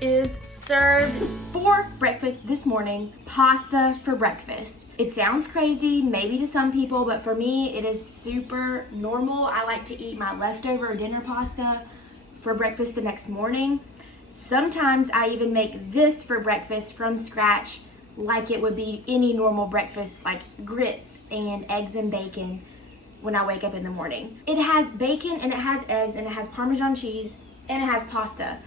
is served for breakfast this morning. Pasta for breakfast. It sounds crazy, maybe to some people, but for me, it is super normal. I like to eat my leftover dinner pasta for breakfast the next morning. Sometimes I even make this for breakfast from scratch, like it would be any normal breakfast, like grits and eggs and bacon when I wake up in the morning. It has bacon and it has eggs and it has Parmesan cheese and it has pasta.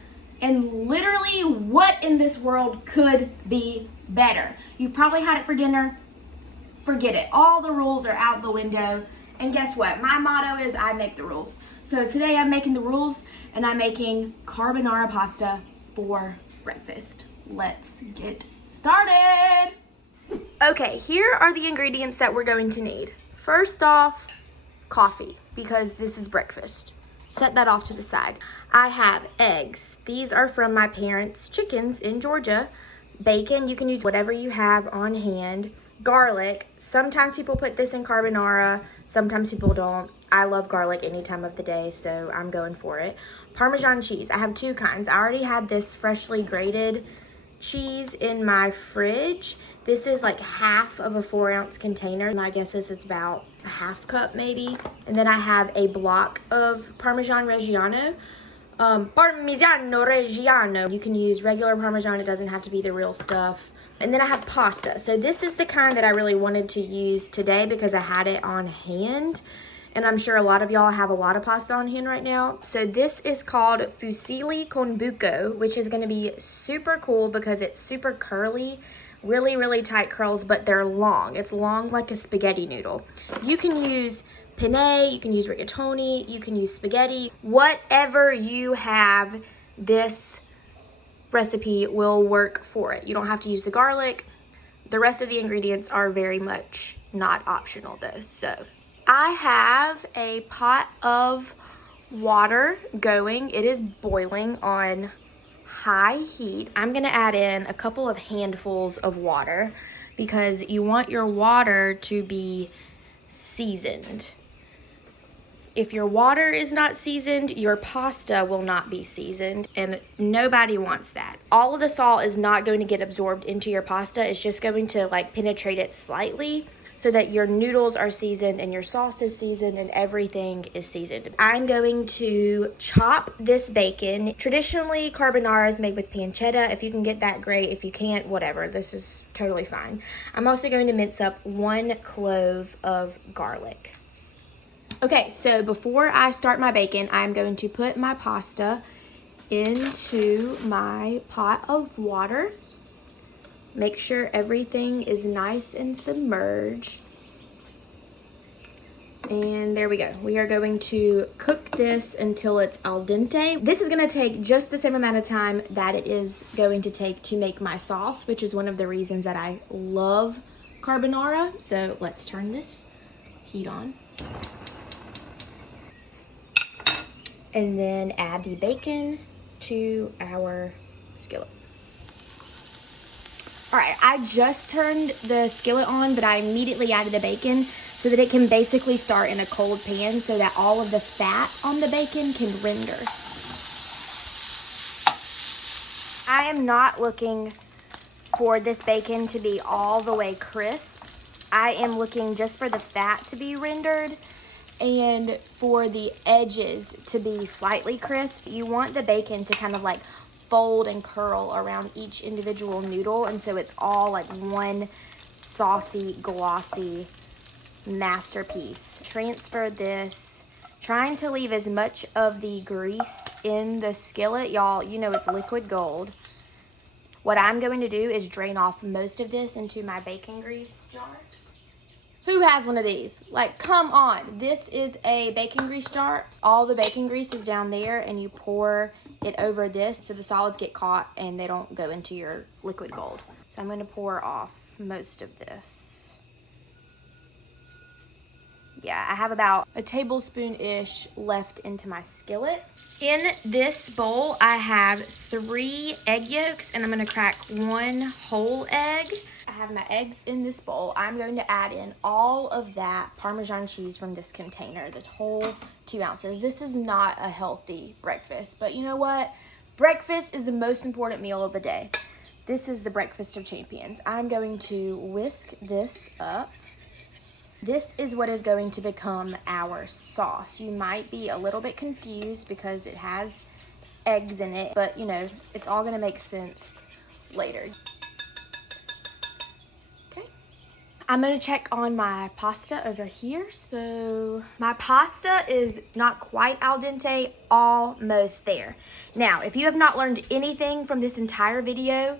And literally, what in this world could be better? You've probably had it for dinner. Forget it. All the rules are out the window. And guess what? My motto is I make the rules. So today I'm making the rules and I'm making carbonara pasta for breakfast. Let's get started. Okay, here are the ingredients that we're going to need. First off, coffee, because this is breakfast. Set that off to the side. I have eggs. These are from my parents' chickens in Georgia. Bacon, you can use whatever you have on hand. Garlic, sometimes people put this in carbonara, sometimes people don't. I love garlic any time of the day, so I'm going for it. Parmesan cheese, I have two kinds. I already had this freshly grated cheese in my fridge. This is like half of a 4-ounce container, and I guess this is about a half cup maybe. And then I have a block of Parmesan Reggiano. Parmigiano Reggiano. You can use regular Parmesan, it doesn't have to be the real stuff. And then I have pasta. So this is the kind that I really wanted to use today because I had it on hand. And I'm sure a lot of y'all have a lot of pasta on hand right now. So this is called fusilli con buco, which is gonna be super cool because it's super curly, really, really tight curls, but they're long. It's long like a spaghetti noodle. You can use penne, you can use rigatoni, you can use spaghetti. Whatever you have, this recipe will work for it. You don't have to use the garlic. The rest of the ingredients are very much not optional though. So I have a pot of water going. It is boiling on high heat. I'm gonna add in a couple of handfuls of water because you want your water to be seasoned. If your water is not seasoned, your pasta will not be seasoned, and nobody wants that. All of the salt is not going to get absorbed into your pasta. It's just going to like penetrate it slightly so that your noodles are seasoned and your sauce is seasoned and everything is seasoned. I'm going to chop this bacon. Traditionally, carbonara is made with pancetta. If you can get that, great. If you can't, whatever. This is totally fine. I'm also going to mince up 1 clove of garlic. Okay, so before I start my bacon, I'm going to put my pasta into my pot of water. Make sure everything is nice and submerged. And there we go. We are going to cook this until it's al dente. This is gonna take just the same amount of time that it is going to take to make my sauce, which is one of the reasons that I love carbonara. So let's turn this heat on. And then add the bacon to our skillet. All right, I just turned the skillet on, but I immediately added the bacon so that it can basically start in a cold pan so that all of the fat on the bacon can render. I am not looking for this bacon to be all the way crisp. I am looking just for the fat to be rendered and for the edges to be slightly crisp. You want the bacon to kind of like fold and curl around each individual noodle, and so it's all like one saucy, glossy masterpiece. Transfer this, trying to leave as much of the grease in the skillet. Y'all, you know it's liquid gold. What I'm going to do is drain off most of this into my bacon grease jar. Who has one of these? Like, come on. This is a bacon grease jar. All the bacon grease is down there, and you pour it over this so the solids get caught and they don't go into your liquid gold. So I'm going to pour off most of this. Yeah, I have about a tablespoon-ish left into my skillet. In this bowl, I have 3 egg yolks, and I'm going to crack 1 whole egg. I have my eggs in this bowl. I'm going to add in all of that Parmesan cheese from this container, the whole 2 ounces. This is not a healthy breakfast, but you know what? Breakfast is the most important meal of the day. This is the breakfast of champions. I'm going to whisk this up. This is what is going to become our sauce. You might be a little bit confused because it has eggs in it, but you know, it's all gonna make sense later. Okay. I'm gonna check on my pasta over here. So my pasta is not quite al dente, almost there. Now, if you have not learned anything from this entire video,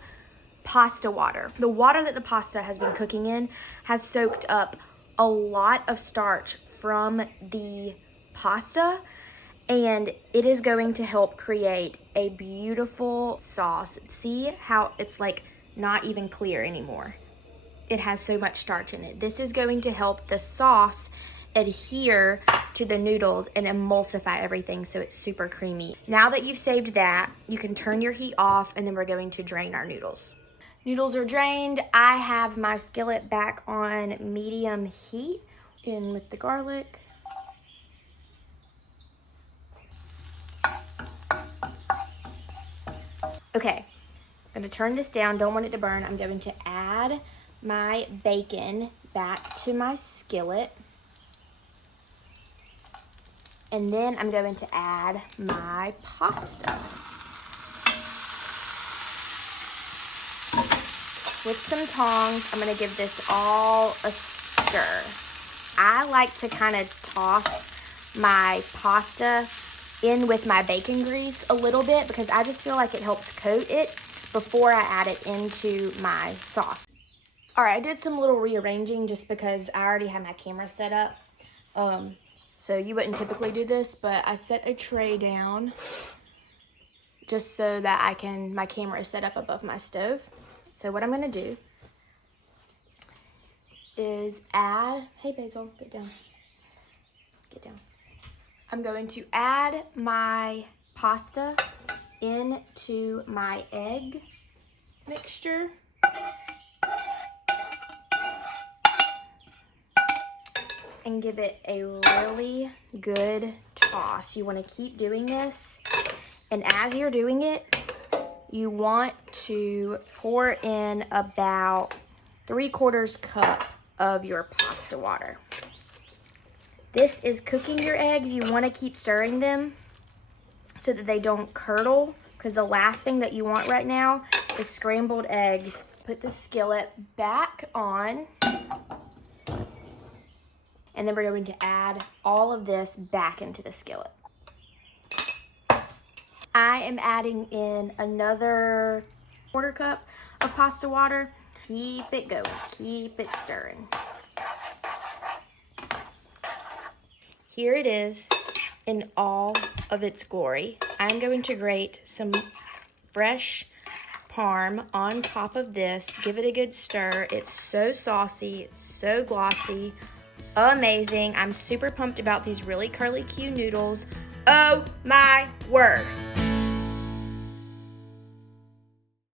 pasta water. The water that the pasta has been cooking in has soaked up a lot of starch from the pasta, and it is going to help create a beautiful sauce. See how it's like not even clear anymore. It has so much starch in it. This is going to help the sauce adhere to the noodles and emulsify everything so it's super creamy. Now that you've saved that, you can turn your heat off, and then we're going to drain our noodles. Noodles are drained. I have my skillet back on medium heat. In with the garlic. Okay, I'm gonna turn this down. Don't want it to burn. I'm going to add my bacon back to my skillet. And then I'm going to add my pasta. With some tongs, I'm gonna give this all a stir. I like to kind of toss my pasta in with my bacon grease a little bit because I just feel like it helps coat it before I add it into my sauce. All right, I did some little rearranging just because I already had my camera set up. So you wouldn't typically do this, but I set a tray down just so that my camera is set up above my stove. So what I'm gonna do is add, hey Basil, get down. I'm going to add my pasta into my egg mixture. And give it a really good toss. You wanna keep doing this. And as you're doing it, you want to pour in about 3/4 cup of your pasta water. This is cooking your eggs. You want to keep stirring them so that they don't curdle, because the last thing that you want right now is scrambled eggs. Put the skillet back on, and then we're going to add all of this back into the skillet. I am adding in another 1/4 cup of pasta water. Keep it going, keep it stirring. Here it is in all of its glory. I'm going to grate some fresh parm on top of this. Give it a good stir. It's so saucy, it's so glossy, amazing. I'm super pumped about these really curly Q noodles. Oh my word.